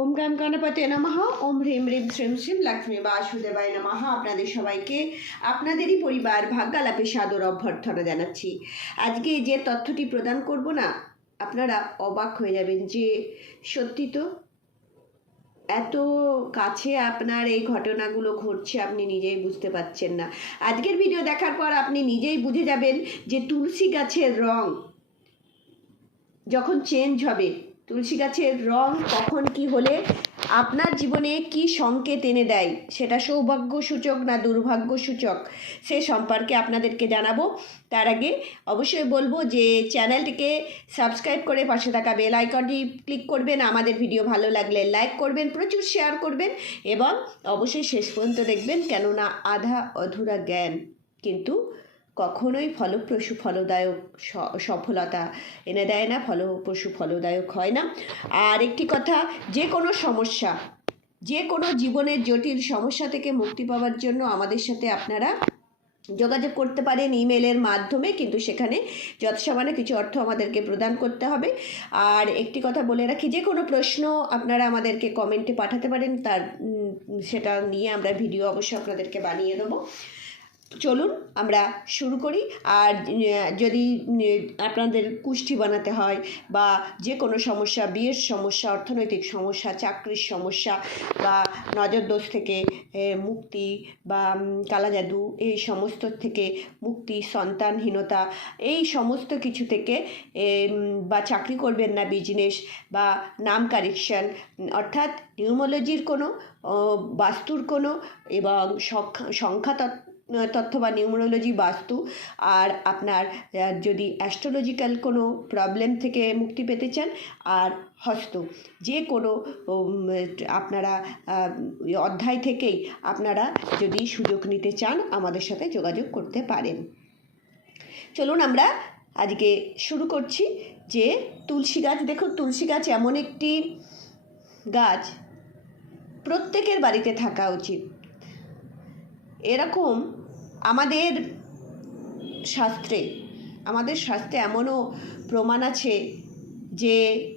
ওম গান গণপতি নমঃ। ওম হ্রিম হ্রিম শ্রীম শ্রীম লক্ষ্মী বাসুদেবায় নমঃ। আপনাদের সবাইকে, আপনাদেরই পরিবার ভাগ্যালাপে সাদর অভ্যর্থনা জানাচ্ছি। আজকে যে তথ্যটি প্রদান করব না, আপনারা অবাক হয়ে যাবেন যে সত্যি তো এত কাছে আপনার এই ঘটনাগুলো ঘটছে, আপনি নিজেই বুঝতে পারছেন না। আজকের ভিডিও দেখার পর আপনি নিজেই বুঝে যাবেন যে তুলসী গাছের রং যখন চেঞ্জ হবে তুলসী গাছের রং কখন কি হলে আপনার জীবনে কি সংকেত এনে দেয়? সেটা সৌভাগ্য সূচক না দুর্ভাগ্য সূচক সে সম্পর্কে আপনাদেরকে জানাব। তার আগে অবশ্যই বলব যে চ্যানেলটিকে সাবস্ক্রাইব করে পাশে থাকা বেল আইকনটি ক্লিক করবেন। আমাদের ভিডিও ভালো লাগলে লাইক করবেন, প্রচুর শেয়ার করবেন এবং অবশ্যই শেষ পর্যন্ত দেখবেন কেননা আধা অধুরা জ্ঞান। কিন্তু কখনোই ফলপ্রসূ, ফলদায়ক সফলতা এনে দেয় না, ফলপ্রসূ, ফলদায়ক হয় না। আর একটি কথা, যে কোনো সমস্যা, যে কোনো জীবনের জটিল সমস্যা থেকে মুক্তি পাওয়ার জন্য আমাদের সাথে আপনারা যোগাযোগ করতে পারেন ইমেলের মাধ্যমে, কিন্তু সেখানে যৎসমানে কিছু অর্থ আমাদেরকে প্রদান করতে হবে। আর একটি কথা বলে রাখি, যে কোনো প্রশ্ন আপনারা আমাদেরকে কমেন্টে পাঠাতে পারেন, তার সেটা নিয়ে আমরা ভিডিও অবশ্যই আপনাদেরকে বানিয়ে দেবো। চলুন আমরা শুরু করি। আর যদি আপনাদের কুষ্টি বানাতে হয় বা যে কোনো সমস্যা, বিয়ের সমস্যা, অর্থনৈতিক সমস্যা, চাকরির সমস্যা বা নজরদোষ থেকে মুক্তি বা কালা কালাজাদু, এই সমস্ত থেকে মুক্তি, সন্তানহীনতা, এই সমস্ত কিছু থেকে বা চাকরি করবেন না বিজনেস বা নাম কারেকশন, অর্থাৎ নিউমোলজির কোনো বাস্তুর কোনো এবং সংখ্যা সংখ্যা তত্ত্ব তথ্য বা নিউমোরোলজি বাস্তু আর আপনার যদি অ্যাস্ট্রোলজিক্যাল কোনো প্রবলেম থেকে মুক্তি পেতে চান, আর হস্ত। যে কোনো আপনারা অধ্যায় থেকেই আপনারা যদি সুযোগ নিতে চান, আমাদের সাথে যোগাযোগ করতে পারেন। চলুন আমরা আজকে শুরু করছি যে তুলসী গাছ। দেখুন, তুলসী গাছ এমন একটি গাছ প্রত্যেকের বাড়িতে থাকা উচিত। এরকম আমাদের শাস্ত্রে আমাদের শাস্ত্রে এমনও প্রমাণ আছে যে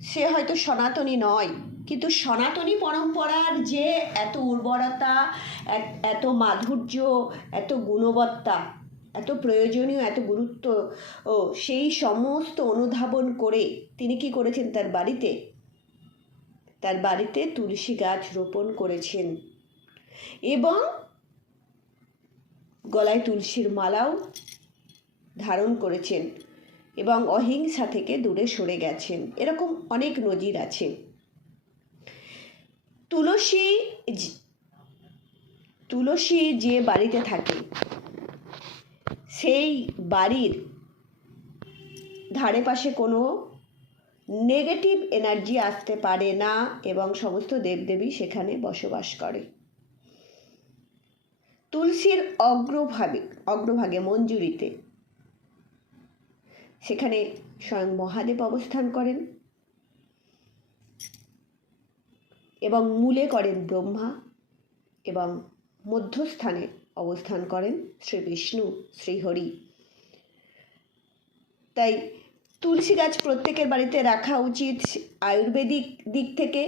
সে হয়তো সনাতনী নয়, কিন্তু সনাতনী পরম্পরার যে এত উর্বরতা, এত- মাধুর্য, এত গুণবত্তা, এত প্রয়োজনীয়, এত গুরুত্ব, ও সেই সমস্ত অনুধাবন করে তিনি কি করেছেন তার বাড়িতে? তার বাড়িতে তুলসী গাছ রোপণ করেছেন। এবং গলায় তুলসীর মালাও ধারণ করেছেন এবং অহিংসা থেকে দূরে সরে গেছেন। এরকম অনেক নজির আছে। তুলসী তুলসী যে বাড়িতে থাকে, সেই বাড়ির ধারে পাশে কোনো নেগেটিভ এনার্জি আসতে পারে না এবং সমস্ত দেবদেবী সেখানে বসবাস করে। তুলসীর অগ্রভাগে অগ্রভাগে মঞ্জুরিতে। সেখানে স্বয়ং মহাদেব অবস্থান করেন এবং মূলে করেন ব্রহ্মা এবং মধ্যস্থানে অবস্থান করেন শ্রী বিষ্ণু শ্রীহরি তাই তুলসী গাছ প্রত্যেকের বাড়িতে রাখা উচিত আয়ুর্বেদিক দিক থেকে।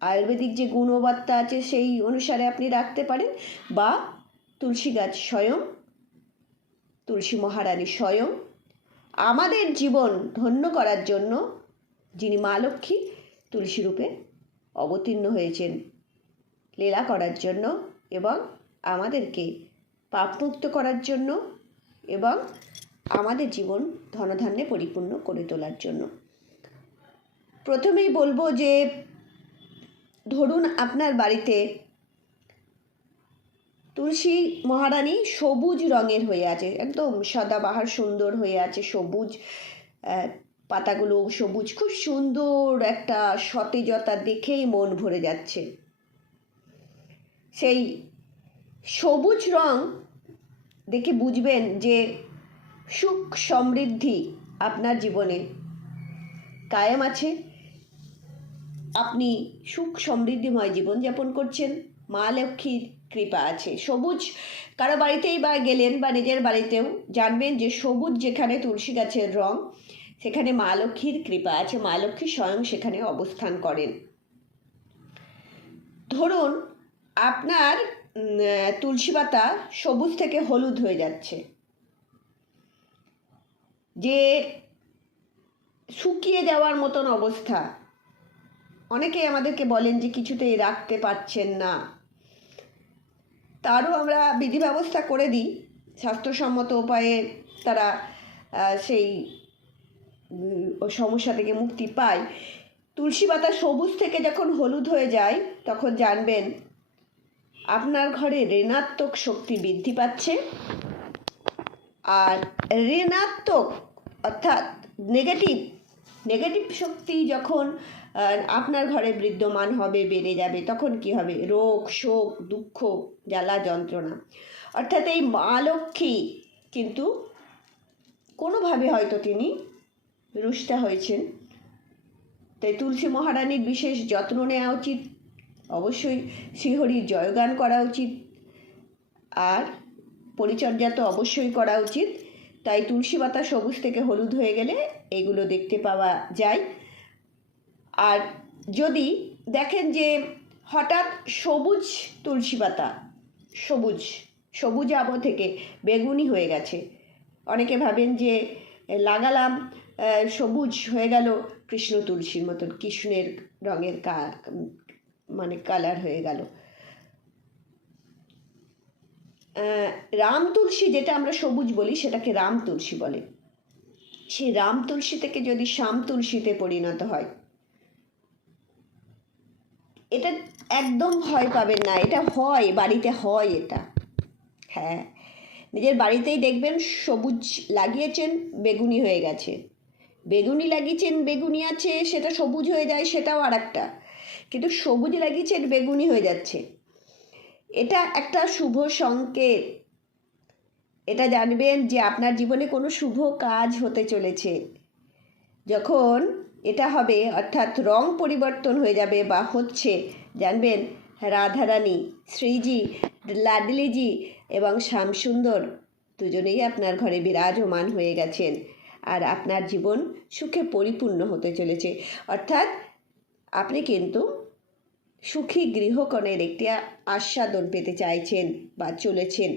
আয়ুর্বেদিক যে গুণবত্তা আছে সেই অনুসারে আপনি রাখতে পারেন বা তুলসী গাছ স্বয়ং, তুলসী মহারানী স্বয়ং। আমাদের জীবন ধন্য করার জন্য যিনি মা লক্ষ্মী তুলসী রূপে অবতীর্ণ হয়েছেন, লীলা করার জন্য এবং আমাদেরকে পাপমুক্ত করার জন্য এবং আমাদের জীবন ধনধান্যে পরিপূর্ণ করে তোলার জন্য। প্রথমেই বলব যে, ধরুন আপনার বাড়িতে তুলসী মহারানী সবুজ রঙের হয়ে আছে, একদম সদাবাহার সুন্দর হয়ে আছে, সবুজ পাতাগুলো সবুজ, খুব সুন্দর একটা সতেজতা দেখেই মন ভরে যাচ্ছে। সেই সবুজ রং দেখে বুঝবেন যে সুখ সমৃদ্ধি আপনার জীবনে কায়েম আছে। আপনি সুখ সমৃদ্ধিময় জীবনযাপন করছেন, মা লক্ষ্মীর কৃপা আছে। সবুজ, কারও বাড়িতেই বা গেলেন বা নিজের বাড়িতেও জানবেন যে সবুজ যেখানে তুলসী গাছের রং, সেখানে মা লক্ষ্মীর কৃপা আছে। মা লক্ষ্মী স্বয়ং সেখানে অবস্থান করেন। ধরুন আপনার তুলসী পাতা সবুজ থেকে হলুদ হয়ে যাচ্ছে। যে শুকিয়ে যাওয়ার মতন অবস্থা। অনেকেই আমাদেরকে বলেন যে কিছুতেই রাখতে পারছেন না। তারও আমরা বিধি ব্যবস্থা করে দিই। স্বাস্থ্যসম্মত উপায়ে তারা সেই সমস্যা থেকে মুক্তি পায়। তুলসী পাতা সবুজ থেকে যখন হলুদ হয়ে যায়, তখন জানবেন আপনার ঘরে ঋণাত্মক শক্তি বৃদ্ধি পাচ্ছে। আর ঋণাত্মক, অর্থাৎ নেগেটিভ নেগেটিভ শক্তি যখন আপনার ঘরে বিদ্যমান হবে, বেড়ে যাবে। তখন কি হবে? রোগ, শোক, দুঃখ, জ্বালা, যন্ত্রণা। অর্থাৎ এই মা লক্ষ্মী কিন্তু কোনোভাবে হয়তো তিনি রুষ্টা হয়েছেন। তাই তুলসী মহারানীর বিশেষ যত্ন নেওয়া উচিত। অবশ্যই শ্রীহরির জয়গান করা উচিত। আর পরিচর্যা তো অবশ্যই করা উচিত। তাই তুলসী পাতা সবুজ থেকে হলুদ হয়ে গেলে এগুলো দেখতে পাওয়া যায়। আর যদি দেখেন যে হঠাৎ সবুজ তুলসী পাতা, সবুজ সবুজ আবহ থেকে বেগুনি হয়ে গেছে। অনেকে ভাবেন যে লাগালাম সবুজ হয়ে গেল, কৃষ্ণ তুলসীর মতন, কৃষ্ণের রঙের কা মানে কালার হয়ে গেল। রাম তুলসী যেটা আমরা সবুজ বলি, সেটাকে রাম তুলসী বলে। সেই রাম তুলসী থেকে যদি শ্যাম তুলসীতে পরিণত হয় এটা একদম ভয় পাবেন না, এটা হয়, বাড়িতে হয় এটা। হ্যাঁ নিজের বাড়িতেই দেখবেন সবুজ লাগিয়েছেন, বেগুনি হয়ে গেছে। বেগুনি লাগিয়েছেন, বেগুনি আছে, সেটা সবুজ হয়ে যায়, সেটাও আর একটা কিন্তু সবুজ লাগিয়েছেন, বেগুনি হয়ে যাচ্ছে। এটা একটা শুভ সংকেত। এটা জানবেন যে আপনার জীবনে কোনো শুভ কাজ হতে চলেছে। যখন এটা হবে, অর্থাৎ রং পরিবর্তন হয়ে যাবে বা হচ্ছে। জানবেন, রাধারানী, শ্রীজি, লাডলিজি এবং শ্যামসুন্দর দুজনেই আপনার ঘরে বিরাজমান হয়ে গেছেন আর আপনার জীবন সুখে পরিপূর্ণ হতে চলেছে। অর্থাৎ আপনি কিন্তু সুখী গৃহকণের একটি আস্বাদন পেতে চাইছেন বা চলেছেন।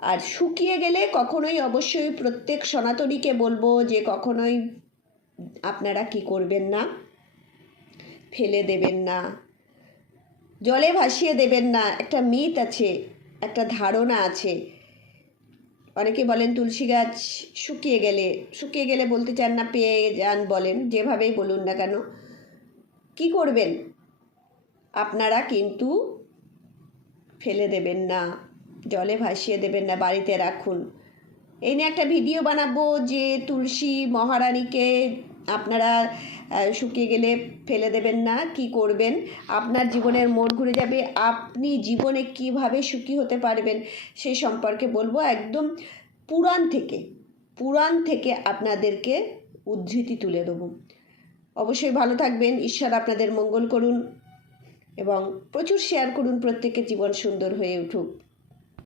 আর শুকিয়ে গেলে কখনোই অবশ্যই প্রত্যেক সনাতনীকে বলব যে কখনোই আপনারা কি করবেন না? ফেলে দেবেন না। জলে ভাসিয়ে দেবেন না। একটা মিথ আছে, একটা ধারণা আছে। অনেকে বলেন, তুলসী গাছ শুকিয়ে গেলে শুকিয়ে গেলে বলতে চান না, পেয়ে যান বলেন, যেভাবেই বলুন না কেন। কি করবেন? আপনারা কিন্তু ফেলে দেবেন না। জলে ভাসিয়ে দেবেন না। বাড়িতে রাখুন। এই নিয়ে একটা ভিডিও বানাবো যে তুলসী মহারানীকে আপনারা শুকিয়ে গেলে ফেলে দেবেন না, কি করবেন? আপনার জীবনের মোড় ঘুরে যাবে, আপনি জীবনে কীভাবে সুখী হতে পারবেন সেই সম্পর্কে বলব একদম পুরাণ থেকে পুরাণ থেকে আপনাদেরকে উদ্ধৃতি তুলে দেবো। অবশ্যই ভালো থাকবেন, ঈশ্বর আপনাদের মঙ্গল করুন এবং প্রচুর শেয়ার করুন প্রত্যেকের জীবন সুন্দর হয়ে উঠুক।